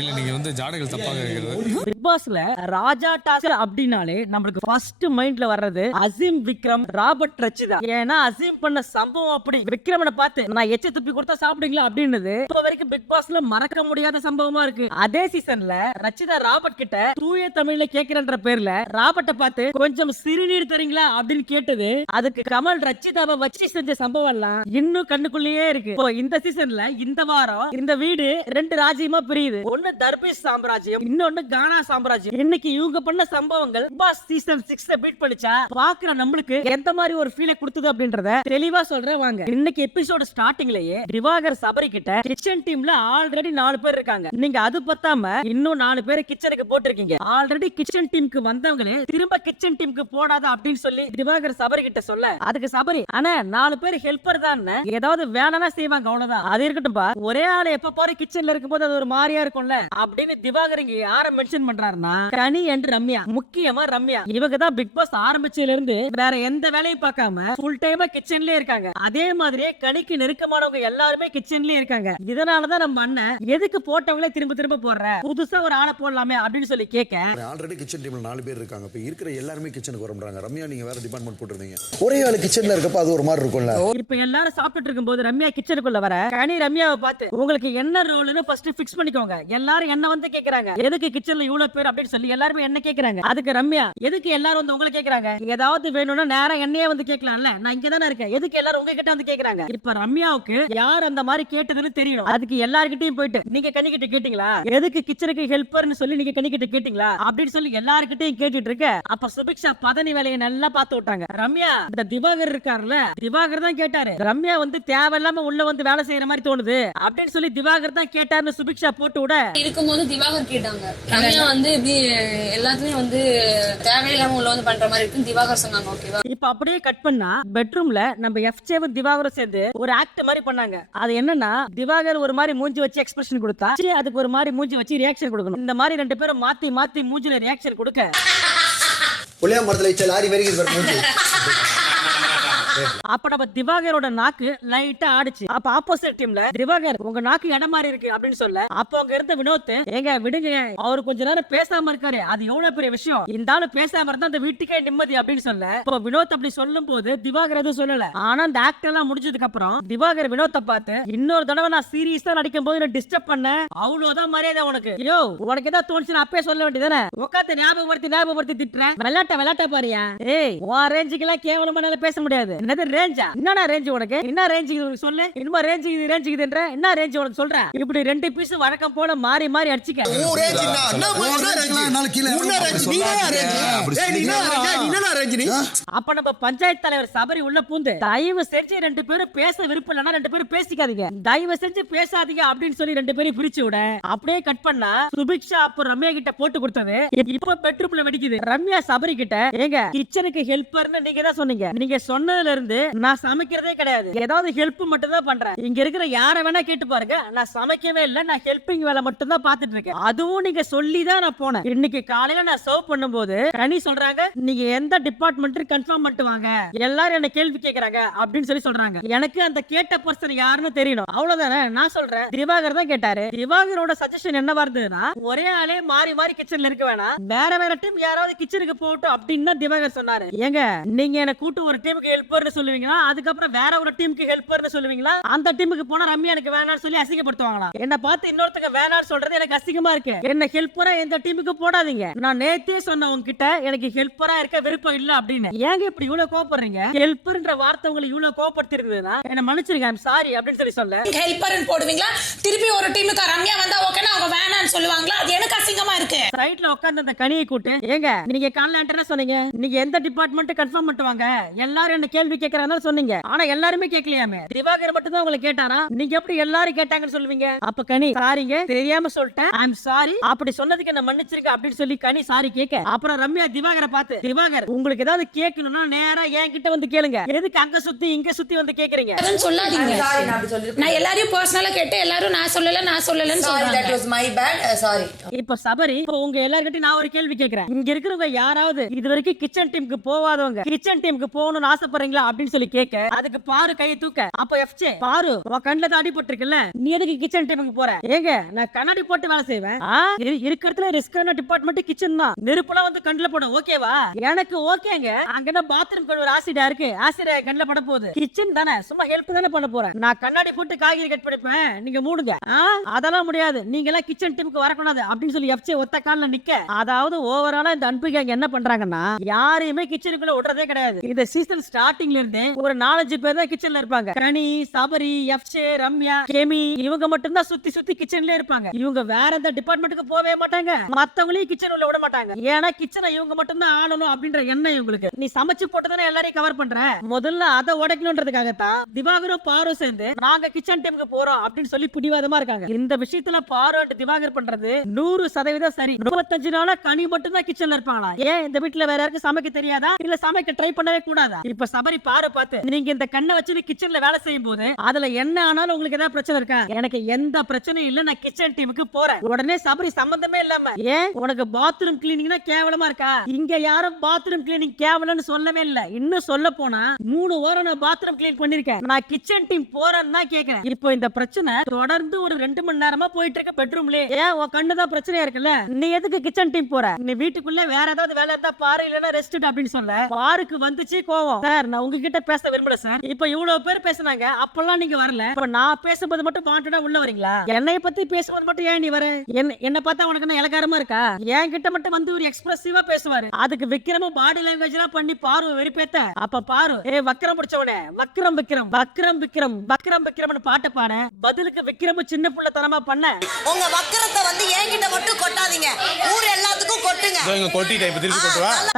இல்ல நீங்க வந்து ஜாடைகள் தப்பாக இருக்கிறது. பிக் பாஸ்ல ராஜா டாஸ்க் அப்படின்னாலே நம்மளுக்கு ஃபர்ஸ்ட் மைண்ட்ல வர்றது அசீம், விக்ரம், ராபர்ட், ரச்சிதா. ஏன்னா அசீம் பண்ண சம்பவம் அப்படி. விக்ரமனை பார்த்து நான் எச்ச துப்பி கொடுத்தா சாப்பிடுங்களா அப்படின்னு இப்ப வரைக்கும் பிக் பாஸ்ல மறக்க முடியாத சம்பவமா இருக்கு. அதே சீசன்ல ரச்சிதா ராபர்ட் கிட்ட தூய தமிழ்ல கேக்குறன்ற பேர்ல ராபர்ட்டை பார்த்து கொஞ்சம் சிறுநீர் தரீங்களா அப்படின்னு கேட்டது. அதுக்கு கமல் ரச்சிதாவை வச்சு செஞ்ச சம்பவம் எல்லாம் இன்னும் கண்ணுக்குள்ளேயே இருக்கு. இந்த சீசன்ல இந்த வாரம் இந்த வீடு 2 ராஜ்யமா பிரியுது. ஒன்னு தர்பீஸ் சாம்ராஜ்யம், இன்னொன்னு கானா சாம்ராஜ்யம். இன்னைக்கு இவங்க பண்ண சம்பவங்கள் பிக் பாஸ் சீசன் 6 பீட் பண்ணிச்சா பாக்குற நம்மளுக்கு எந்த மாதிரி ஒரு ஃபீலை கொடுத்தது அப்படின்றத தெளிவா சொல்றேன் வாங்க. இன்னைக்கு எபிசோட் ஸ்டார்டிங்லயே திவாகர் சபரி கிட்ட கிச்சன் டீம்ல ஆல்ரெடி 4 பேர் இருக்காங்க. நீங்க அது பத்தாம இன்னும் 4 பேர் கிச்சனுக்கு போட்டிருக்கீங்க. ஆல்ரெடி கிச்சன் டீமுக்கு வந்தவங்களே திரும்ப கிச்சன் டீமுக்கு போடாத அப்படின்னு சொல்லி திவாகர் சபரி கிட்ட சொல்ல, அதுக்கு சபரி ஆனா 4 பேர் ஹெல்ப்பர் தான், ஏதாவது வேணா செய்வாங்க அவ்வளவுதான், அது இருக்கட்டும்பா, ஒரே ஆளு எப்ப பாரு கிச்சன்ல இருக்கும்போது அது ஒரு மாதிரியா இருக்கும்ல அப்படின்னு திவாகர் இங்க யார மென்ஷன் பண்றாருன்னா கனி அண்ட் ரம்யா. முக்கியமா ரம்யா இவங்க தான் பிக் பாஸ் ஆரம்பிச்சதுல இருந்து வேற எந்த வேலையும் பார்க்காம ஃபுல் டைமா கிச்சன்லயே இருக்காங்க. அதே மாதிரியே கனிக்கு நெருக்கமானவங்க எல்லாருமே கிச்சன்லயே இருக்காங்க. இதனாலதான் நம்ம அண்ணன் எதுக்கு போட்டவங்களே திரும்ப திரும்ப போடுற, புதுசா ஒரு ஆளை போடலாமே அப்படின்னு சொல்லி கேட்க, ஆல்ரெடி கிச்சன் டீம்ல 4 பேர் இருக்காங்க. இப்ப இருக்கிற எல்லாருமே கிச்சனுக்கு வரம்ன்றாங்க. ரம்யா நீங்க வேற டிபார்ட்மெண்ட் போட்டுருந்தீங்க, ஒரே ஆளு கிச்சன்ல இருக்கப்ப அது ஒரு மாதிரி இருக்கும்ல. இப்ப எல்லாரும் சாப்பிட்டு இருக்கும்போது ரம்யா கிச்சனுக்குள்ள வர கனி ரம்யாவை பார்த்து உங்களுக்கு என்ன ரோல்னு ஃபர்ஸ்ட் ஃபிக்ஸ் பண்ணிக்கோங்க. எல்லாரும் என்ன வந்து கேக்குறாங்க, எதுக்கு கிச்சன்ல இவ்வளவு பேர் அப்படின்னு சொல்லி எல்லாரும் என்ன கேக்குறாங்க. அதுக்கு ரம்யா எதுக்கு எல்லாரும் வந்து உங்களை கேக்குறாங்க, ஏதாவது வேணும்னா நேரா என்னையே வந்து கேட்கலாம்ல, நான் இங்க தானே இருக்கேன், எதுக்கு எல்லாரும் உங்க கிட்ட வந்து கேக்குறாங்க. இப்ப ரம்யாவுக்கு யார் அந்த மாதிரி கேட்டதுன்னு தெரியணும். அதுக்கு எல்லார்கிட்டயும் போயிட்டு நீங்க கனி கிட்ட கேட்டீங்களா, எதுக்கு கிச்சனுக்கு ஹெல்ப்பர்னு சொல்லி நீங்க கனி கிட்ட கேட்டீங்களா அப்படின்னு சொல்லி எல்லார்கிட்டயும் கேட்டுட்டு இருக்க. அப்ப சுபிக்ஷா பதனி வேலையை நல்லா பார்த்து விட்டாங்க. ரம்யா இந்த திவாகர் இருக்காருல்ல, திவாகர் தான் கேட்டாரு, ரம்யா வந்து தேவையில்லாம உள்ள வந்து வேலை செய்யற மாதிரி தோணுது அப்படின்னு சொல்லி திவாகர் தான் கேட்டாருன்னு சுபிக்ஷா போட்டு விட இருக்கும்போது திவாகர் கேட்டாங்க, ரம்யா வந்து இப்படி எல்லாத்துலயும் வந்து தேவையில்லாம உள்ள வந்து பண்ற மாதிரி இருக்கு திவாகர் சொன்னாங்க. ஓகேவா? இப்ப அப்படியே கட் பண்ணா பெட்ரூம்ல நம்ம எஃப்சேவும் திவாகரும் சேர்ந்து ஒரு ஆக்ட் மாதிரி பண்ணாங்க. அது என்னன்னா திவாகர் ஒரு மாதிரி மூஞ்சி வச்சு எக்ஸ்பிரஷன் கொடுத்தா, அதுக்கு ஒரு மாதிரி மூஞ்சி வச்சு ரியாக்ஷன் கொடுக்கணும். இந்த மாதிரி 2 பேரும் மாத்தி மாத்தி மூஞ்சில ரியாக்ஷன் கொடுக்க புளியா மரத்துல வச்ச லாரி வரைக்கும் மூஞ்சி. அப்ப நம்ம திவாகரோட நாக்கு லைட்டா ஆடிச்சு. அப்ப ஆப்போசிட் டீம்ல திவாகர் உங்க நாக்கு இடம் மாதிரி இருக்கு அப்படின்னு சொல்ல, அப்ப அங்க இருந்த வினோத் ஏங்க விடுங்க அவரு கொஞ்ச நேரம் பேசாம இருக்காரு, அது எவ்வளவு பெரிய விஷயம், இந்த ஆளு பேசாம இருந்தா அந்த வீட்டுக்கே நிம்மதி அப்படின்னு சொல்ல, இப்போ வினோத் அப்படி சொல்லும் போது திவாகர் எதுவும் சொல்லல. ஆனா அந்த ஆக்ட் எல்லாம் முடிஞ்சதுக்கு அப்புறம் திவாகர் வினோத்தை பார்த்து இன்னொரு தடவை நான் சீரியஸா நடிக்கும் போது நான் டிஸ்டர்ப் பண்ண அவ்வளவுதான் மரியாதை உனக்கு, ஐயோ உனக்கு ஏதாவது தோணுச்சுன்னா அப்பயே சொல்ல வேண்டியதானே, உட்காந்து ஞாபகப்படுத்தி திட்டுறேன், விளையாட்ட பாரியா, ஏய் உன் ரேஞ்சுக்கு எல்லாம் கேவலமான பேச முடியாது. என்னது ரேஞ்சா, என்னடா ரேஞ்ச் உனக்கு, என்ன ரேஞ்ச் சொல்லு, இன்னும் ரேஞ்சுக்குதுன்ற என்ன ரேஞ்ச் உனக்கு சொல்ற, இப்படி 2 பீஸ் வழக்கம் போல மாறி மாறி அடிச்சுக்க. அப்ப நம்ம பஞ்சாயத்து தலைவர் சபரி உள்ள பூந்து தயவு செஞ்சு 2 பேரும் பேச விருப்பம் இல்லைன்னா 2 பேரும் பேசிக்காதீங்க, தயவு செஞ்சு பேசாதீங்க அப்படின்னு சொல்லி 2 பேரும் பிரிச்சு விட அப்படியே கட் பண்ணா சுபிக்ஷா அப்ப ரம்யா கிட்ட போட்டு கொடுத்தது இப்ப பெட்ரூம்ல வெடிக்குது. ரம்யா சபரி கிட்ட ஏங்க கிச்சனுக்கு ஹெல்ப்பர்னு நீங்க தான் சொன்னீங்க, நீங்க சொன்னதுல இருந்து நான் சமைக்கிறதே கிடையாது, ஏதாவது ஹெல்ப் மட்டும் தான் பண்றேன், இங்க இருக்கிற யார வேணா கேட்டு பாருங்க, நான் சமைக்கவே இல்ல, நான் ஹெல்பிங் வேலை மட்டும் தான் பாத்துட்டு இருக்கேன், அதுவும் நீங்க சொல்லி தான் நான் போனேன். இன்னைக்கு காலையில நான் சர்வ் பண்ணும்போது கனி சொல்றாங்க நீங்க எந்த டிபார்ட்மெண்ட் கன்ஃபார்ம் பண்ணிட்டு வாங்க, எல்லாரும் என்ன கேள்வி கேக்குறாங்க அப்படின்னு சொல்லி சொல்றாங்க. எனக்கு அந்த கேட்ட பர்சன் யாருன்னு தெரியணும், அவ்வளவுதானே. நான் சொல்றேன் திவாகர் தான் கேட்டாரு. திவாகரோட சஜஷன் என்ன வருதுன்னா ஒரே ஆளே மாறி மாறி கிச்சன்ல இருக்க வேணாம், வேற டீம் யாராவது கிச்சனுக்கு போகட்டும் அப்படின்னு தான் திவாகர் சொன்னாரு. ஏங்க நீங்க என்ன கூட்டு ஒரு டீமுக்கு ஹெல்ப்பர்னு சொல்லுவீங்களா, அதுக்கப்புறம் வேற ஒரு டீமுக்கு ஹெல்ப்பர்னு சொல்லுவீங்களா, அந்த டீமுக்கு போனா ரம்யா எனக்கு வேணாம்னு சொல்லி அசிங்கப்படுத்துவாங்களா, என்ன பார்த்து இன்னொருத்தங்க வேணாம்னு சொல்றது எனக்கு அசிங்கமா இருக்கு, என்ன ஹெல்ப்பரா எந்த டீமுக்கு போடாதீங்க, நான் நேத்தே சொன்ன உங்ககிட்ட எனக்கு ஹெல்ப்பரா இருக்க விருப்பம் இல்ல அப்படின்னு, ஏங்க இப்படி இவ்வளவு கோபப்படுறீங்க, ஹெல்ப்பர்ன்ற வார்த்தை உங்களை இவ்வளவு கோபப்படுத்தி இருக்குதுன்னா என்ன மன்னிச்சிருங்க, ஐம் சாரி அப்படின்னு சொல்லி சொல்ல, ஹெல்ப்பர்னு போடுவீங்களா, திருப்பி ஒரு டீமுக்கு ரம்யா வந்தா ஓகேனா அவங்க வேணாம்னு சொல்லுவாங்களா, அது எனக்கு அசிங்கமா இருக்கு. சைடுல உட்கார்ந்து அந்த கனியை கூட்டு ஏங்க நீங்க காலைல என்ன சொன்னீங்க, நீங்க எந்த டிபார்ட்மெண்ட் கன்ஃபார்ம் பண்ணுவாங்க, எல்லாரும் என்ன கேள்வி கேக்குறாங்க சொன்னீங்க, ஆனா எல்லாருமே கேட்கலையாமே, திவாகர் மட்டும் தான் உங்களை கேட்டாரா, நீங்க எப்படி எல்லாரும் கேட்டாங்கன்னு சொல்லுவீங்க. அப்ப கனி சாரிங்க தெரியாம சொல்லிட்டேன், ஐ அம் சாரி, அப்படி சொன்னதுக்கு என்ன மன்னிச்சிருக்க அப்படின்னு சொல்லி கனி சாரி கேட்க, அப்புறம் ரம்யா திவாகரை பார்த்து திவாகர் உங்களுக்கு ஏதாவது கேட்கணும்னா நேரா என்கிட்ட வந்து கேளுங்க, எதுக்கு அங்க சுத்தி இங்க சுத்தி வந்து கேக்குறீங்க சொல்லாதீங்க. நான் எல்லாரையும் பர்சனலா கேட்டு எல்லாரும் நான் சொல்லலன்னு சொல்றாங்க. That was my bad. Sorry. இப்ப சபரி உங்க எல்லார்கிட்டயும் நான் ஒரு கேள்வி கேக்குறேன், இங்க இருக்கிறவங்க யாராவது இது வரைக்கும் கிச்சன் டீமுக்கு போகாதவங்க கிச்சன் டீமுக்கு போகணும்னு ஆசைப்படுறீங்களா அப்படின்னு சொல்லி கேட்க அதுக்கு பாரு கையை தூக்க. அப்ப எஃப்ஜே பாரு உன் கண்ணுல தான் அடிபட்டு இருக்குல்ல, நீ எதுக்கு கிச்சன் டீமுக்கு போற? ஏங்க நான் கண்ணாடி போட்டு வேலை செய்வேன். இருக்கிறதுல ரிஸ்கான டிபார்ட்மெண்ட் கிச்சன் தான். நெருப்புலாம் வந்து கண்ணுல போடும் ஓகேவா? எனக்கு ஓகேங்க. அங்க பாத்ரூம் ஒரு ஆசிடா இருக்கு, ஆசிட கண்ணுல பட போகுது. கிச்சன் தானே, சும்மா ஹெல்ப் தானே பண்ண போறேன். நான் கண்ணாடி போட்டு காய்கறி கட் பண்ணிப்பேன், நீங்க மூடுங்க. அதெல்லாம் முடியாது, நீங்க எல்லாம் கிச்சன் டீமுக்கு வரக்கூடாது அப்படின்னு சொல்லி எஃப்ஜே ஒத்த கால்ல நிக்க. அதாவது ஓவராலா இந்த அன்பு கேங் என்ன பண்றாங்கன்னா யாரையுமே கிச்சனுக்குள்ள விடுறதே கிடையாது. இந்த சீசன் ஸ்டார்டிங்ல இருந்து ஒரு 4-5 பேர் தான் கிச்சன்ல இருப்பாங்க. கனி, சபரி, எஃப்ஜே, ரம்யா, கெமி இவங்க மட்டும் தான் சுத்தி சுத்தி கிச்சன்ல இருப்பாங்க. இவங்க வேற எந்த டிபார்ட்மெண்ட்டுக்கு போவே மாட்டாங்க, மத்தவங்களையும் கிச்சன் உள்ள விட மாட்டாங்க. ஏன்னா கிச்சனை இவங்க மட்டும் தான் ஆளணும் அப்படின்ற எண்ணம் இவங்களுக்கு. நீ சமைச்சு போட்டு தானே எல்லாரையும் கவர் பண்ற, முதல்ல அதை உடைக்கணும்ன்றதுக்காகத்தான் திவாகரும் பாரு சேர்ந்து நாங்க கிச்சன் டீமுக்கு போறோம் அப்படின்னு சொல்லி பிடிவாதமா இருக்காங்க. இந்த விஷயத்துல பாரு அண்ட் திவாகர் பண்றது 100% சரி. 35 நாளா கனி மட்டும் தான் கிச்சன்ல இருப்பாங்களா? ஏன் இந்த வீட்டுல வேற யாருக்கும் சமைக்க தெரியாதா, இல்ல சமைக்க ட்ரை பண்ணவே கூடாதா? இப்ப சபரி பாரு பார்த்து நீங்க இந்த கண்ணை வச்சு கிச்சன்ல வேலை செய்யும் போது அதுல என்ன ஆனாலும் உங்களுக்கு ஏதாவது பிரச்சனை இருக்கா? எனக்கு எந்த பிரச்சனையும் இல்ல, நான் கிச்சன் டீமுக்கு போறேன். உடனே சபரி சம்பந்தமே இல்லாம, ஏன் உனக்கு பாத்ரூம் கிளீனிங்னா கேவலமா இருக்கா? இங்க யாரும் பாத்ரூம் கிளீனிங் கேவலம்னு சொல்லவே இல்ல. இன்னும் சொல்ல போனா 3 வாரம் நான் பாத்ரூம் கிளீன் பண்ணிருக்கேன். நான் கிச்சன் டீம் போறேன்னு தான் கேக்குறேன். இப்போ இந்த பிரச்சனை தொடர்ந்து ஒரு 2 மணி நேரமா போயிட்டு இருக்க பெட்ரூம்ல. ஏன் உன் கண்ணு தான் பிரச்சனையா இருக்குல்ல, நீ எதுக்கு கிச்சன் டீம் போற? நீ வீட்டுக்குள்ள வேற ஏதாவது வேலை இருந்தா பாரு, இல்லனா ரெஸ்ட் அப்படின்னு சொல்ல. பாருக்கு வந்துச்சு கோவம். சார் நான் உங்ககிட்ட பேச விரும்பல சார். இப்போ இவ்வளவு பேர் பேசுனாங்க, அப்பெல்லாம் நீங்க வரல. இப்ப நான் பேசும்போது மட்டும் வாண்டடா உள்ள வரீங்களா? என்னை பத்தி பேசும்போது மட்டும் ஏன் நீ வர? என்ன பார்த்தா உனக்கு என்ன இலக்காரமா இருக்கா? என் கிட்ட மட்டும் வந்து ஒரு எக்ஸ்பிரசிவா பேசுவாரு. அதுக்கு விக்ரமும் பாடி லாங்குவேஜ் எல்லாம் பண்ணி பாரு வெறிப்பேத்த. அப்ப பாரு வக்ரம் பிடிச்சவனே, வக்ரம் விக்ரம் வக்ரம் விக்ரம் வக்ரம் விக்ரம்னு பாட்ட பாட பதிலுக்கு விக்ரம் சின்ன புள்ள தனமா பண்ண. உங்க வக்கரத்தை வந்து என்கிட்ட மட்டும் கொட்டாதீங்க, ஊர் எல்லாத்துக்கும் கொட்டுங்க.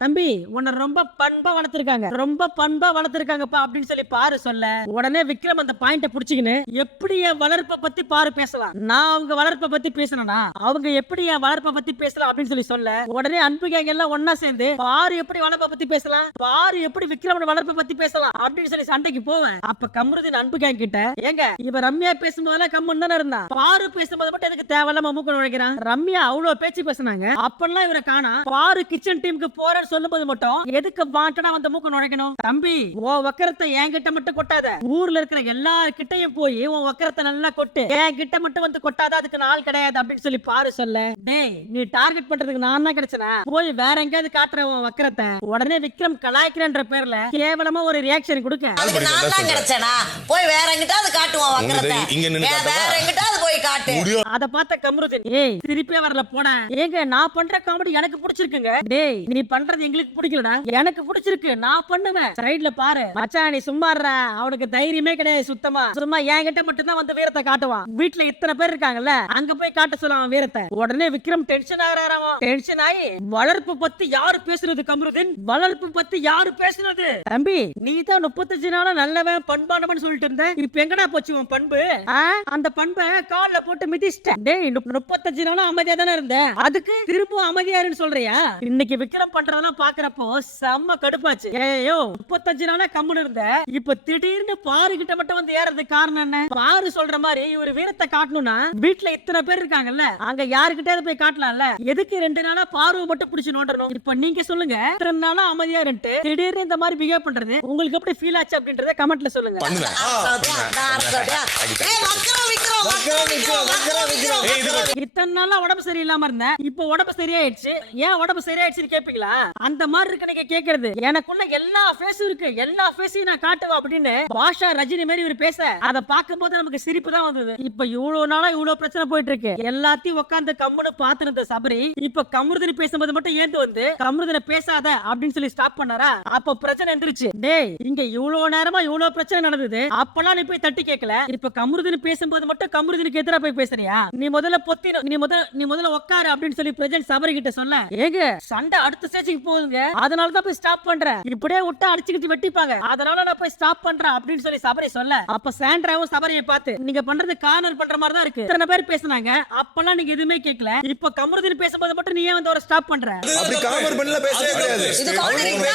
தம்பி உன்னை ரொம்ப பண்பா வளர்த்திருக்காங்க, ரொம்ப பண்பா வளர்த்திருக்காங்கப்பா அப்படின்னு சொல்லி பாரு சொல்ல. உடனே விக்ரம் அந்த பாயிண்ட புடிச்சுக்கின்னு எப்படி என் வளர்ப்பை பத்தி பாரு பேசலாம், நான் அவங்க வளர்ப்பை பத்தி பேசணும்னா அவங்க எப்படி என் வளர்ப்பை பத்தி பேசலாம் அப்படின்னு சொல்லி சொல்ல. உடனே அன்பு கேங்க எல்லாம் ஒன்னா சேர்ந்து பாரு எப்படி வளர்ப்பை பத்தி பேசலாம், பாரு எப்படி விக்ரமோட வளர்ப்பை பத்தி பேசலாம் அப்படின்னு சொல்லி சண்டைக்கு போவேன். அப்ப கமருதீன் அன்பு கேங்க கிட்ட, ஏங்க இவ ரம்யா பேசும்போதெல்லாம் கம்மன் தானே இருந்தா, பாரு பேசும்போது மட்டும் எதுக்கு தேவையில்லாம மூக்க நுழைக்கிறான்? ரம்யா அவ்வளவு பேச்சு பேசினாங்க, அப்பெல்லாம் இவரை காணா. பாரு கிச்சன் டீமுக்கு போறேன்னு சொல்லும்போது மட்டும் எதுக்கு வாண்டடா வந்து மூக்க நுழைக்கணும்? தம்பி உன் வக்கரத்தை என்கிட்ட மட்டும் கொட்டாத, ஊர்ல இருக்கிற எல்லார்கிட்டையும் போய் உன் வக்கரத்தை நல்லா கொட்டு, என்கிட்ட மட்டும் வந்து கொட்டாத, அதுக்கு நாள் கிடையாது அப்படின்னு சொல்லி பாரு சொல்ல. டேய் நீ டார்கெட் பண்றதுக்கு நான் தான் கிடைச்சனா, போய் வேற எங்கேயாவது காட்டுற உன் வக்கரத்தை. உடனே விக்ரம் கலாய்க்கிறன்ற பேர்ல கேவலமா ஒரு ரியாக்ஷன் கொடுக்க. அதுக்கு நான் தான் கிடைச்சனா, போய் வேற எங்கிட்டாவது காட்டுவான் வக்கரத்தை, வேற எங்கிட்டாவது போய் காட்டு. அத பார்த்த கமருதீன் ஏய் திருப்பியே வரல போட. ஏங்க நான் பண்ற காமெடி எனக்கு பிடிச்சிருக்குங்க. டேய் நீ பண்றது எங்களுக்கு பிடிக்கலடா, எனக்கு பிடிச்சிருக்கு, நான் பண்ணுவேன். சைடுல பாரு மச்சான் நீ சும்மா இருடா, அவனுக்கு தைரியமே கிடையாது சுத்தமா. சும்மா என்கிட்ட மட்டும் தான் வந்து வீரத்தை காட்டுவான். வீட்டுல இத்தனை பேர் இருக்காங்கல்ல, அங்க போய் காட்ட சொல்லுவான் வீரத்தை. உடனே விக்ரம் டென்ஷன் ஆகுறாராமா. டென்ஷன் ஆகி வளர்ப்பு பத்தி யாரு பேசுறது கமருதீன், வளர்ப்பு பத்தி யாரு பேசுறது? தம்பி நீ தான் 35 நாளா நல்லவன் பண்பானவன் சொல்லிட்டு இருந்த, இப்ப எங்கடா போச்சு உன் பண்பு? அந்த பண்பை கால்ல போட்டு மிதிச்சிட்டேன். டேய் 35 நாளா அமைதியா தானே இருந்த, அதுக்கு திரும்ப அமைதியாருன்னு சொல்றியா? இன்னைக்கு விக்ரம் பண்றதெல்லாம் பாக்குறப்போ செம்ம கடுப்பாச்சு. ஏயோ 35 நாளா கம்முன்னு இருந்த, இப்ப திடீர்னு பாரு கிட்ட மட்டும் வந்து ஏறதுக்கு காரணம் என்ன? பாரு சொல்ற மாதிரி ஒரு வீரத்தை காட்டணும்னா வீட்டுல இத்தனை பேர் இருக்காங்கல்ல, அங்க யாருக்கிட்டே போய் காட்டலாம்ல, எதுக்கு 2 நாளா பாரு மட்டும் பிடிச்சு நோண்டணும்? இப்ப நீங்க சொல்லுங்க, இத்தனை நாளா அமைதியா இருந்துட்டு திடீர்னு இந்த மாதிரி பிஹேவ் பண்றது உங்களுக்கு எப்படி ஃபீல் ஆச்சு அப்படின்றத கமெண்ட்ல சொல்லுங்க. இத்தனை நாளா உடம்பு சரியில்லாம இருந்த, இப்ப உடம்பு சரியாயிடுச்சு, ஏன் உடம்பு சரியாயிடுச்சுன்னு கேப்பீங்களா? அந்த மாதிரி இருக்கு நீங்க கேக்குறது. எனக்குள்ள எல்லா ஃபேஸும் இருக்கு, எல்லா ஃபேஸையும் நான் காட்டுவேன் அப்படின்னு பாஷா ரஜினி மாதிரி ஒரு பேச, அதை பார்க்கும்போது நமக்கு சிரிப்பு தான் வந்தது. இப்ப இவ்வளவு நாளா இவ்வளவு பிரச்சனை போயிட்டு இருக்கு, எல்லாத்தையும் உட்காந்து கம்முன்னு பாத்துருந்த சபரி இப்ப கமருதீன் பேசும்போது மட்டும் ஏந்து வந்து கமருதீனை பேசாத அப்படின்னு சொல்லி ஸ்டாப் பண்ணாரா? அப்ப பிரச்சனை எந்திரிச்சு. டேய் இங்க இவ்வளவு நேரமா இவ்வளவு பிரச்சனை நடந்தது, அப்பெல்லாம் நீ போய் தட்டி கேட்கல, இப்ப கமருதீன் பேசும்போது மட்டும் கமருதீனுக்கு எதிராக போய் பேசுறியா? நீ முதல்ல பொத்தின, நீ முதல்ல உட்காரு அப்படின்னு சொல்லி பிரஜன் சபரி கிட்ட சொல்ல. ஏங்க சண்டை அடுத்த ஸ்டேஜுக்கு போகுதுங்க, அதனால தான் போய் ஸ்டாப் பண்றேன், இப்படியே விட்டா அடிச்சுக்கிட்டு வெட்டிப்பாங்க, அதனால நான் போய் ஸ்டாப் பண்றேன் அப்படின்னு சொல்லி சபரி சொல்ல. அப்ப சாண்ட்ராவும் சபரியை பார்த்து, நீங்க பண்றது கார்னர் பண்ற மாதிரி தான் இருக்கு, இத்தனை பேர் பேசுனாங்க, அப்பெல்லாம் நீங்க எதுவுமே கேட்கல, இப்ப கமருதீன் பேசும்போது மட்டும் நீ ஏன் வந்து ஒரு ஸ்டாப் பண்ற? அப்படி கார்னர் பண்ணல, பேசவே கிடையாது. இது கார்னரிங்கா?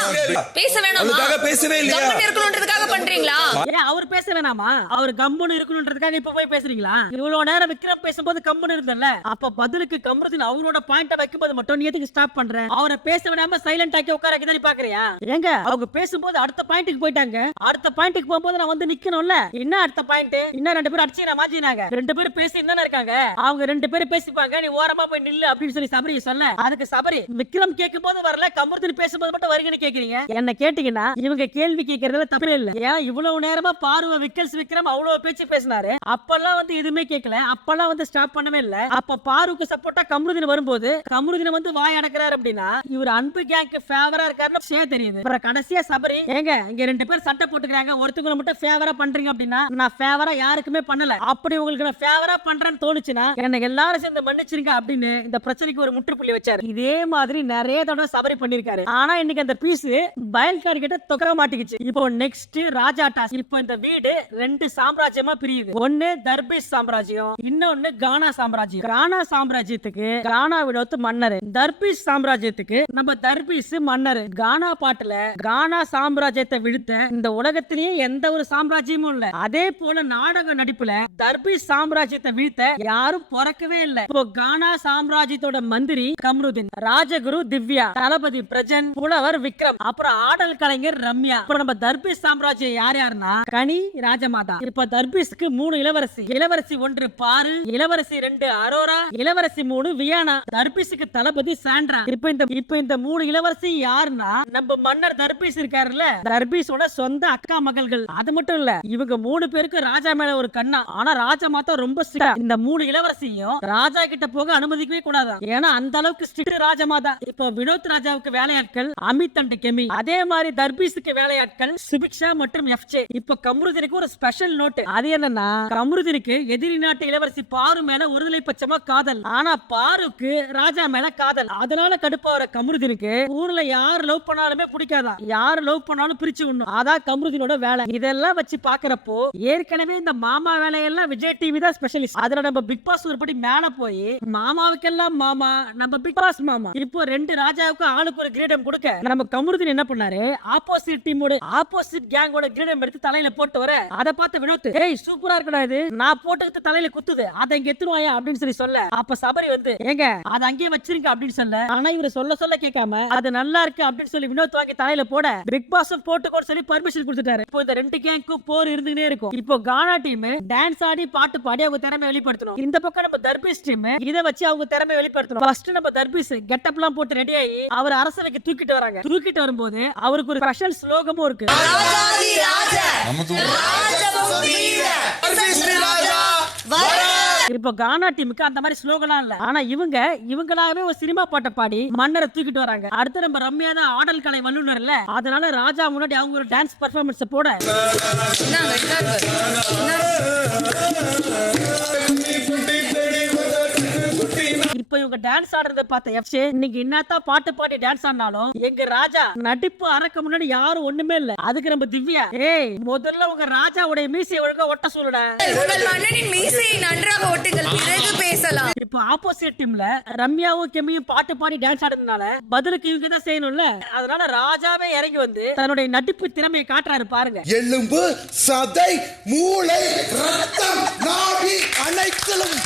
பேச வேணாமா? அதுக்காக பேசவே இல்லையா? கம்முன்னு இருக்கணும்ன்றதுக்காக பண்றீங்களா? ஏன் அவர் பேச வேணாமா? அவர் கம்முன்னு இருக்கணும்ன்றதுக்காக இப்ப போய் பேசுறீங்களா? பாத்தீங்களா? இவ்வளவு நேரம் விக்ரம் பேசும்போது கம்முன்னு இருந்தல்ல, அப்ப பதிலுக்கு கமருதீன் அவரோட பாயிண்ட வைக்கும்போது மட்டும் நீ எதுக்கு ஸ்டாப் பண்ற? அவரை பேச விடாம சைலண்ட் ஆக்கி உட்கார வைக்க பாக்குறியா? ஏங்க அவங்க பேசும்போது அடுத்த பாயிண்ட்க்கு போயிட்டாங்க. அடுத்த பாயிண்ட்க்கு போகும்போது நான் வந்து நிக்கணும்ல. என்ன அடுத்த பாயிண்ட்? இன்னும் 2 பேரும் அடிச்சு மாஜினாங்க. 2 பேரும் பேசி என்ன இருக்காங்க? அவங்க 2 பேரும் பேசிப்பாங்க, நீ ஓரமா போய் நில்லு அப்படின்னு சொல்லி சபரி சொல்ல, அதுக்கு சபரி விக்ரம் கேட்கும்போது வரல, கமருதீன் பேசும்போது மட்டும் வருகன்னு கேக்குறீங்க. என்ன கேட்டீங்கன்னா இவங்க கேள்வி கேட்கறதுல தப்பே இல்ல. ஏன் இவ்வளவு நேரமா பார்வ விக்ரம் அவ்வளவு பேச்சு பேசினாரு, அப்பெல்லாம் வந்து எதுவுமே கேட்கல, அப்பெல்லாம் வந்து ஸ்டாப் பண்ணவே இல்ல. அப்ப பாருக்கு சப்போர்ட்டா கமருதீன் வரும்போது கமருதீன் வந்து வாய் அடக்குறாரு அப்படின்னா இவர் அன்பு கேங்க்கு ஃபேவரா இருக்காருன்னு தெரியுது. அப்புறம் கடைசியா சபரி, ஏங்க இங்க 2 பேர் சட்டை போட்டுக்கிறாங்க, ஒருத்தவங்க மட்டும் ஃபேவரா பண்றீங்க அப்படின்னா நான் ஃபேவரா யாருக்குமே பண்ணல, அப்படி உங்களுக்கு நான் ஃபேவரா பண்றேன்னு தோணுச்சுன்னா என்ன எல்லாரும் சேர்ந்து மன்னிச்சிருங்க அப்படின்னு இந்த பிரச்சனைக்கு ஒரு முற்றுப்புள்ளி வச்சாரு. இதே மாதிரி நிறைய தடவை சபரி பண்ணிருக்காரு. ஆனா இன்னைக்கு அந்த பீஸ் பயல்காடு கிட்ட தொக்க மாட்டிக்கிச்சு. இப்போ நெக்ஸ்ட் ராஜா டாஸ். இப்போ இந்த வீடு 2 சாம்ராஜ்யமா பிரியுது. ஒன்னு தர்பீஸ் சாம்ராஜ்யம், இன்னொன்னு கானா சாம்ராஜ்யம். கானா சாம்ராஜ்யத்துக்கு கானா வினோத் மன்னர், தர்பீஸ் சாம்ராஜ்யத்துக்கு நம்ம தர்பீஸ் மன்னர். கானா பாட்டுல கானா சாம்ராஜ்யத்தை விழுத்த இந்த உலகத்திலேயே எந்த ஒரு சாம்ராஜ்யமும் இல்ல. அதே போல நாடக நடிப்புல தர்பீஸ் சாம்ராஜ்யத்தை வீழ்த்த யாரும் பிறக்கவே இல்ல. இப்போ கானா சாம்ராஜ்யத்தோட மந்திரி கமருதீன், ராஜகுரு திவ்யா, தளபதி பிரஜன், புலவர் விக்ரம், அப்புறம் ஆடல் கலைஞர் ரம்யா. அப்புறம் நம்ம தர்பீஸ் சாம்ராஜ்யம் யார் யாருன்னா கனி, ராஜமாதா. இப்ப தர்பீஸ்க்கு 3 இளவரசி. இளவரசி 1 பாரு, இளவரசி 2 அரோரா, இளவரசி 3 வியானா. தர்பீஸுக்கு தளபதி சாண்ட்ரா. இப்ப இந்த 3 இளவரசி யாருன்னா நம்ம மன்னர் தர்பீஸ் இருக்காருல்ல, தர்பீஸோட சொந்த அக்கா மகள்கள். அது மட்டும் இல்ல, இவங்க 3 பேருக்கு ராஜா மேல ஒரு கண்ணா. ஆனா ராஜா மாத்தா ரொம்ப ஸ்ட்ரிக்ட். இந்த 3 இளவரசியும் ராஜா கிட்ட போக அனுமதிக்கவே கூடாது. ஏன்னா அந்த அளவுக்கு ஸ்ட்ரிக்ட் ராஜா மாதா. இப்போ வினோத் ராஜாவுக்கு வேலையாட்கள் அமித் அண்ட் கெமி. அதே மாதிரி தர்பீஸுக்கு வேலையாட்கள் சுபிக்ஷா மற்றும் எஃப்ஜே. இப்போ கமருதீனுக்கு ஒரு ஸ்பெஷல் நோட். அது என்னன்னா கமருதீனுக்கு எதிரி நாட்டு இளவரசி பாரு மேல ஒருதலை பட்சமா காதல். ஆனா பாருக்கு ராஜா மேல காதல். அதனால கடுப்பாவற கமருதீனுக்கு ஊர்ல யார் லவ் பண்ணாலுமே பிடிக்காதா, யார் லவ் பண்ணாலும் பிரிச்சு விடணும். அதான் கமருதீனோட வேலை. இதெல்லாம் வச்சு பாக்குறப்போ ஏற்கனவே இந்த மாமா வேலையெல்லாம் விஜய் டிவி தான் ஸ்பெஷலிஸ்ட். அதுல நம்ம பிக் பாஸ் ஒருபடி மேல போய் மாமாவுக்கெல்லாம் மாமா, நம்ம பிக் பாஸ் மாமா. இப்போ 2 ராஜாவுக்கு ஆளுக்கு ஒரு கிரீடம் கொடுக்க நம்ம கமருதீன் என்ன பண்ணாரு, ஆப்போசிட் டீமோட ஆப்போசிட் கேங்கோட கிரீடம் எடுத்து தலையில போட்டு வர, அதை பார்த்து வினோத், ஏய் சூப்பரா இருக்கடா இது, நான் போட்டுக்கிட்டு தலையில குத்துது, அதை இங்க எத்துருவாயா அப்படின்னு சொல்லி சொல்ல, அப்ப சபரி வந்து ஏங்க அதை அங்கேயே வச்சிருங்க அப்படின்னு சொல்ல, ஆனா இவரு சொல்ல கேட்காம அது நல்லா இருக்கு அப்படின்னு சொல்லி வினோத் வாங்கி தலையில போட பிக் பாஸ் போட்டுக்கோன்னு சொல்லி பர்மிஷன் கொடுத்துட்டாரு. இப்போ இந்த 2 கேங்க்கும் போர் இருந்துட்டே இருக்கும். இப்போ கானா டீம் டான்ஸ் ஆடி பாட்டு பாடி அவங்க திறமை வெளிப்படுத்தணும். இந்த பக்கம் நம்ம தர்பீஸ் டீம் இதை வச்சு அவங்க திறமை வெளிப்படுத்தணும். ஃபர்ஸ்ட் நம்ம தர்பீஸ் கெட்டப் எல்லாம் போட்டு ரெடி ஆகி அவர் அரசவைக்கு தூக்கிட்டு வராங்க. தூக்கிட்டு வரும்போது அவருக்கு ஒரு ஸ்பெஷல் ஸ்லோகமும் இருக்கு. இப்போ கானா டீமுக்கு அந்த மாதிரி ஸ்லோகலாம் இல்ல. ஆனா இவங்களாவே ஒரு சினிமா பாட்டை பாடி மன்னரை தூக்கிட்டு வராங்க. அடுத்து நம்ம ரம்யா தான் ஆடல் கலை வல்லுநர்ல, அதனால ராஜா முன்னாடி அவங்க ஒரு டான்ஸ் பெர்ஃபார்மன்ஸ் போட இப்ப இவங்க டான்ஸ் ஆடுறத பார்த்த எஃப்ஜே, இன்னைக்கு என்னத்தான் பாட்டு பாடி டான்ஸ் ஆடினாலும் எங்க ராஜா நடிப்பு அறக்க முன்னாடி யாரும் ஒண்ணுமே இல்ல. அதுக்கு நம்ம திவ்யா, ஏய் முதல்ல உங்க ராஜாவுடைய மீசையை ஒழுங்கா ஒட்ட சொல்லுடா, உங்கள் மன்னனின் மீசையை நன்றாக ஒட்டுங்கள், பிறகு பேசலாம். இப்போ ஆப்போசிட் டீம்ல ரம்யாவும் கெமியும் பாட்டு பாடி டான்ஸ் ஆடுறதுனால பதிலுக்கு இவங்க தான் செய்யணும்ல. அதனால ராஜாவே இறங்கி வந்து தன்னுடைய நடிப்பு திறமையை காட்டுறாரு பாருங்க. எலும்பு, சதை, மூளை, ரத்தம், நாடி அனைத்திலும்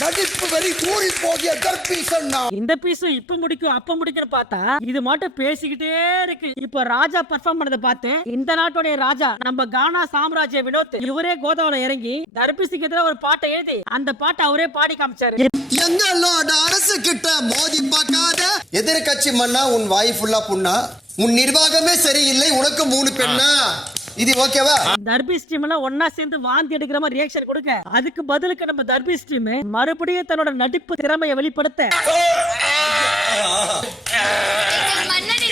நடிப்பு வரி கூறி போகிய தர்பீசன். இந்த பீஸும் இப்ப முடிக்கும் அப்ப முடிக்கும்னு பார்த்தா இது மட்டும் பேசிக்கிட்டே இருக்கு. இப்ப ராஜா பெர்ஃபார்ம் பண்ணத பார்த்து இந்த நாட்டுடைய ராஜா நம்ம கானா சாம்ராஜ்ய வினோத் இவரே கோதாவில இறங்கி தர்பீஸுக்கு எதிராக ஒரு பாட்டை எழுதி அந்த பாட்டை அவரே பாடி காமிச்சாரு. எங்களோட அரசு கிட்ட மோதி பார்க்காத எதிர்கட்சி மன்னா, உன் வாய் ஃபுல்லா புண்ணா, உன் நிர்வாகமே சரியில்லை, உனக்கு 3 பெண்ணா. இது ஓகேவா? தர்பீஸ் டீம் எல்லாம் ஒன்னா சேர்ந்து வாந்தி எடுக்கிற மாதிரி ரியாக்ஷன் கொடுக்க, அதுக்கு பதிலுக்கு நம்ம தர்பீஸ் டீம் மறுபடியும் தன்னோட நடிப்பு திறமையை வெளிப்படுத்த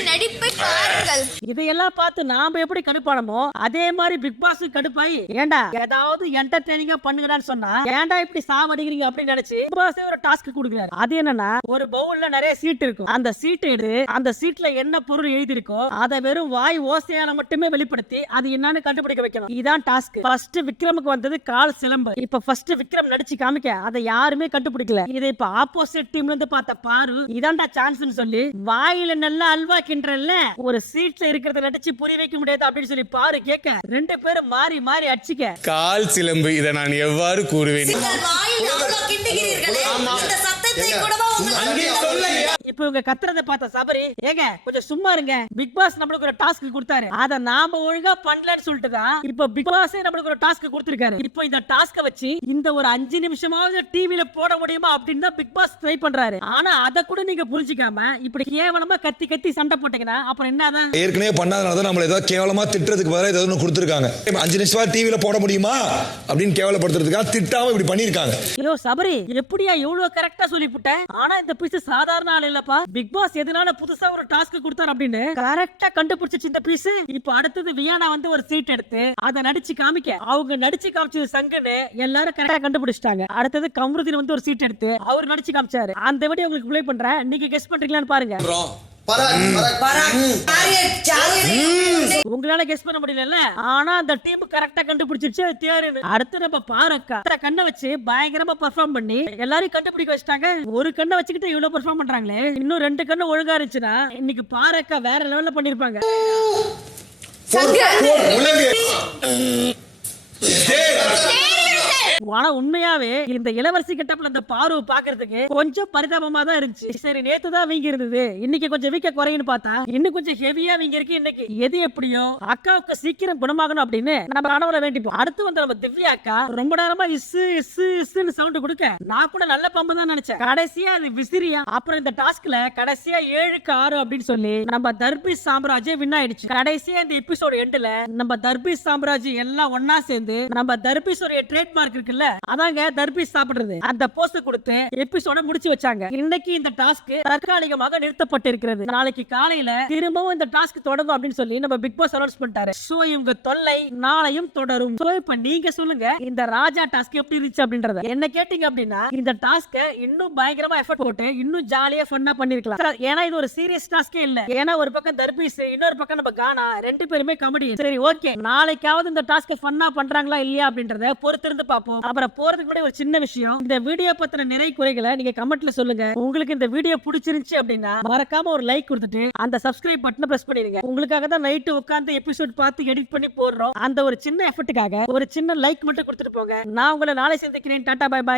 நடிப்பை பாருங்கள். இதையெல்லாம் பார்த்து நாம எப்படி கடுப்பானமோ அதே மாதிரி பிக் பாஸ் கடுப்பாயி, ஏண்டா ஏதாவது என்டர்டெய்னிங்கா பண்ணுங்கடான்னு சொன்னா ஏண்டா இப்படி சாவடிக்கிறீங்க அப்படின்னு நினைச்சு பிக் பாஸ் ஒரு டாஸ்க் கொடுக்குறாரு. அது என்னன்னா ஒரு பவுல்ல நிறைய சீட் இருக்கும். அந்த சீட் எடுத்து அந்த சீட்ல என்ன பொருள் எழுதி இருக்கோ அதை வெறும் வாய் ஓசையால மட்டுமே வெளிப்படுத்தி அது என்னன்னு கண்டுபிடிக்க வைக்கணும். இதான் டாஸ்க். ஃபர்ஸ்ட் விக்ரமுக்கு வந்தது கால் சிலம்பு. இப்ப ஃபர்ஸ்ட் விக்ரம் நடிச்சு காமிக்க அதை யாருமே கண்டுபிடிக்கல. இதை இப்ப ஆப்போசிட் டீம்ல இருந்து பார்த்த பாரு இதான்டா சான்ஸ்னு சொல்லி வாயில நல்லா அல்வா கிண்டறல்ல ஒரு சீட்ல இருக்கிறத நடிச்சு புரிய வைக்க முடியாது அப்படின்னு சொல்லி பாரு கேட்க 2 பேரும் மாறி மாறி அடிச்சுக்க. கால் சிலம்பு இதை நான் எவ்வாறு கூறுவேன்? நீங்கள் வாயில் அவ்வளவு கிண்டுகிறீர்களே, இந்த சத்தத்தை கூடவா இப்ப இவங்க கத்துறத பார்த்த சபரி, ஏங்க கொஞ்சம் சும்மா இருங்க, பிக் பாஸ் நம்மளுக்கு ஒரு டாஸ்க் கொடுத்தாரு, அத நாம ஒழுங்கா பண்ணலன்னு சொல்லிட்டு தான் இப்ப பிக் பாஸே நம்மளுக்கு ஒரு டாஸ்க் கொடுத்திருக்காரு. இப்போ இந்த டாஸ்க வச்சு இந்த ஒரு 5 நிமிஷமாவது டிவில போட முடியுமா அப்படின்னு தான் பிக் பாஸ் ட்ரை பண்றாரு. ஆனா அத கூட நீங்க புரிஞ்சுக்காம இப்படி கேவலமா கத்தி கத்தி சண்டை போட்டீங்கன்னா அப்புறம் என்னதான்? ஏற்கனவே பண்ணாதனால தான் நம்மள ஏதாவது கேவலமா திட்டுறதுக்கு பதிலா ஏதாவது கொடுத்திருக்காங்க. 5 நிமிஷமா டிவில போட முடியுமா அப்படின்னு கேவலப்படுத்துறதுக்காக திட்டாம இப்படி பண்ணிருக்காங்க. ஐயோ சபரி, எப்படியா இவ்வளவு கரெக்டா சொல்லிப்புட்ட? ஆனா இந்த பீஸ் சாதாரண ஆள் இல்லப்பா. பிக் பாஸ் எதனால புதுசா ஒரு டாஸ்க் கொடுத்தாரு அப்படின்னு கரெக்டா கண்டுபிடிச்சு இந்த பீஸ். இப்போ அடுத்தது வியானா வந்து ஒரு சீட் எடுத்து அதை நடிச்சு காமிக்க, அவங்க நடிச்சு காமிச்சது சங்குன்னு எல்லாரும் கரெக்டா கண்டுபிடிச்சிட்டாங்க. அடுத்தது கம்ருதீன் வந்து ஒரு சீட் எடுத்து அவர் நடிச்சு காமிச்சாரு. அந்த வீடியோ உங்களுக்கு ப்ளே பண்றேன், நீங்க கெஸ் பண்றீங்களான்னு பாருங்க. உங்களால கெஸ் பண்ண முடியல, ஆனா அந்த டீம் கரெக்டா கண்டுபிடிச்சிருச்சு தேர்னு. அடுத்து நம்ம பாரக்கா கண்ணை வச்சு பயங்கரமா பெர்ஃபார்ம் பண்ணி எல்லாரையும் கண்டுபிடிக்க வச்சிட்டாங்க. ஒரு கண்ணை வச்சுக்கிட்டு இவ்வளவு பெர்ஃபார்ம் பண்றாங்களே, இன்னும் 2 கண்ணு ஒழுங்கா இருந்துச்சுன்னா இன்னைக்கு பாரக்கா வேற லெவல்ல பண்ணிருப்பாங்க. ஆனா உண்மையாவே இந்த இளவரசி கெட்டப்ல அந்த பார்வை பாக்குறதுக்கு கொஞ்சம் பரிதாபமா தான் இருந்துச்சு. சரி, நேத்து தான் வீங்கி இருந்தது, இன்னைக்கு கொஞ்சம் வீக்க குறையுன்னு பார்த்தா இன்னும் கொஞ்சம் ஹெவியா வீங்கி இருக்கு. இன்னைக்கு எது எப்படியோ அக்காவுக்கு சீக்கிரம் குணமாகணும் அப்படின்னு நம்ம கனவுல வேண்டிப்போம். அடுத்து வந்து நம்ம திவ்யா அக்கா ரொம்ப நேரமா இஸ்ன்னு சவுண்ட் கொடுக்க நான் கூட நல்ல பம்பு தான் நினைச்சேன். கடைசியா அது விசிறியா. அப்புறம் இந்த டாஸ்க்ல கடைசியா 7க்கு 6 அப்படின்னு சொல்லி நம்ம தர்பீஸ் சாம்ராஜ்யம் வின் ஆயிடுச்சு. கடைசியா இந்த எபிசோட் எண்ட்ல நம்ம தர்பீஸ் சாம்ராஜ்யம் எல்லாம் ஒன்னா சேர்ந்து நம்ம தர்பீஸ் ஒரு ட்ரேட்மார்க் இருக்குல்ல, அதாங்க தர்பீஸ் சாப்பிடுறது, அந்த போஸ்ட் கொடுத்து எபிசோட முடிச்சு வச்சாங்க. இன்னைக்கு இந்த டாஸ்க் தற்காலிகமாக நிறுத்தப்பட்டிருக்கிறது. நாளைக்கு காலையில திரும்பவும் இந்த டாஸ்க் தொடங்கும் அப்படின்னு சொல்லி நம்ம பிக் பாஸ் அனௌன்ஸ் பண்ணிட்டாரு. சோ இவங்க தொல்லை நாளையும் தொடரும். சோ இப்ப நீங்க சொல்லுங்க, இந்த ராஜா டாஸ்க் எப்படி இருந்துச்சு அப்படின்றத. என்ன கேட்டீங்க அப்படின்னா இந்த டாஸ்க் இன்னும் பயங்கரமா எஃபர்ட் போட்டு இன்னும் ஜாலியா ஃபன்னா பண்ணிருக்கலாம். ஏன்னா இது ஒரு சீரியஸ் டாஸ்கே இல்ல. ஏன்னா ஒரு பக்கம் தர்பீஸ், இன்னொரு பக்கம் நம்ம கானா, 2 பேருமே காமெடி. சரி ஓகே, நாளைக்காவது இந்த டாஸ்க் ஃபன்னா பண்றாங்களா இல்லையா அப்படின்றத பொறுத்திருந்து பார்ப்போம். அப்புறம் போறதுக்கு முன்னாடி ஒரு சின்ன விஷயம், இந்த வீடியோ பத்தின நிறைய குறைகளை நீங்க கமெண்ட்ல சொல்லுங்க. உங்களுக்கு இந்த வீடியோ பிடிச்சிருந்துச்சு அப்படின்னா மறக்காம ஒரு லைக் கொடுத்துட்டு அந்த சப்ஸ்கிரைப் பட்டனை பிரஸ் பண்ணிடுங்க. உங்களுக்காக தான் நைட் உட்கார்ந்து எபிசோட் பார்த்து எடிட் பண்ணி போடுறோம். அந்த ஒரு சின்ன எஃபர்ட்டுக்காக ஒரு சின்ன லைக் மட்டும் கொடுத்துட்டு போங்க. நான் உங்களை நாளை சந்திக்கிறேன். Tata, bye bye.